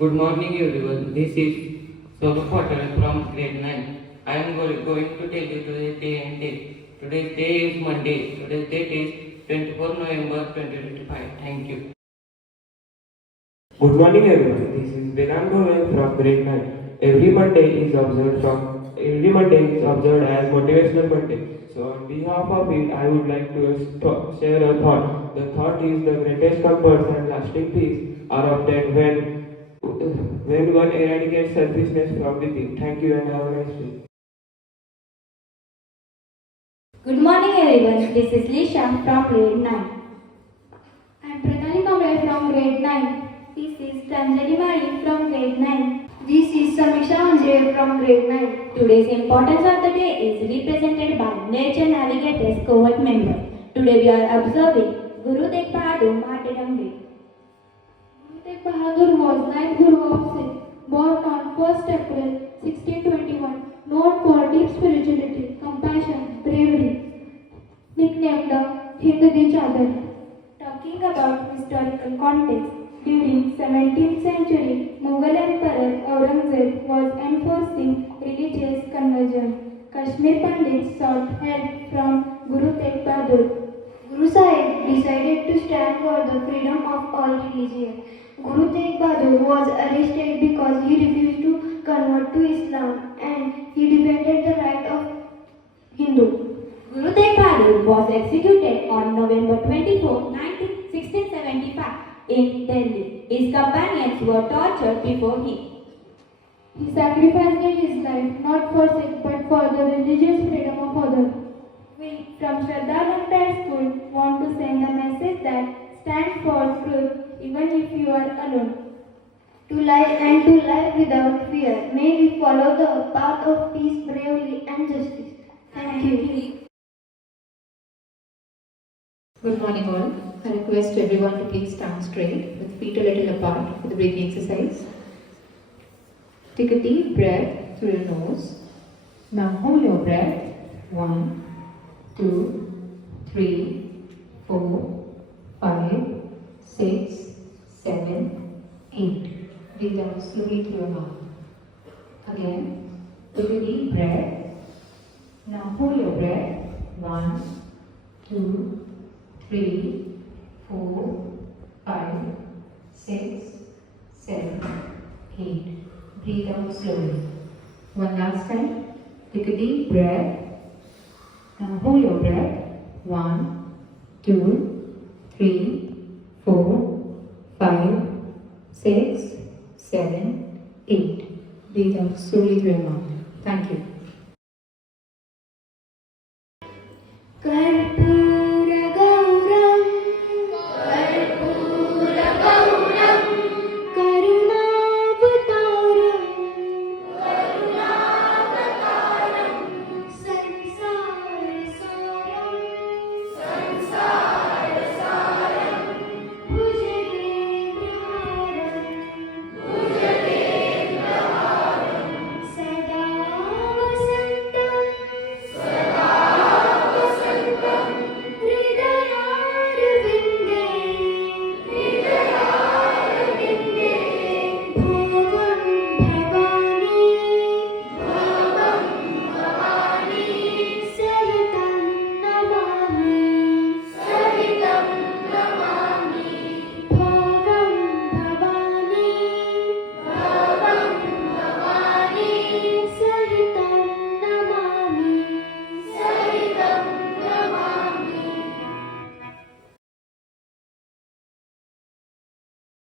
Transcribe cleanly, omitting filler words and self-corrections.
Good morning everyone. This is Saurabh Patel from grade 9. I am going to tell you today's day and date. Today's day is Monday. Today's date is 24 November 2025. Thank you. Good morning everyone. This is Vedant from grade 9. Every Monday is observed as Motivational Monday. So on behalf of it, I would like to share a thought. The thought is the greatest comforts and lasting peace are obtained when one eradicates selfishness from within. Thank you and have a nice day. Good morning everyone. This is Lisha from grade 9. I am Pranali Kamble from grade 9. This is Tanjali Mari from grade 9. This is Samisha Anje from grade 9. Today's importance of the day is represented by Nature Navigators cohort member. Today we are observing Guru Tegh Bahadur Martyrdom Day. Guru Tegh Bahadur was 9th Guru of Sikh, born on 1st April 1621, known for deep spirituality, compassion, bravery, nicknamed the Hind Di Chadar. Talking about historical context, during 17th century, Mughal Emperor Aurangzeb was enforcing religious conversion. Kashmir Pandits sought help from Guru Tegh Bahadur. Guru Sahib decided to stand for the freedom of all religions. Guru Tegh Bahadur was arrested because he refused to convert to Islam and he defended the right of Hindu. Guru Tegh Bahadur was executed on November 24, 1675 in Delhi. His companions were tortured before him. He sacrificed his life not for Sikh but for the religious freedom of others. We from Shraddha Olympiad School want to send a message that stand for truth even if you are alone. To live without fear. May we follow the path of peace bravely and justice. Thank you. Good morning all. I request everyone to please stand straight with feet a little apart for the breathing exercise. Take a deep breath through your nose. Now hold your breath. 1, 2, 3, 4, 5, 6, 7, 8. Breathe out slowly through your mouth. Again, take a deep breath. Now hold your breath. 1, 2, 3, 4, 5, 6, 7, 8. Breathe out slowly. One last time. Take a deep breath. Now hold your breath. 1, 2, 3, 4, 5, 6, 7, 8. Breathe out slowly through your mouth. Thank you.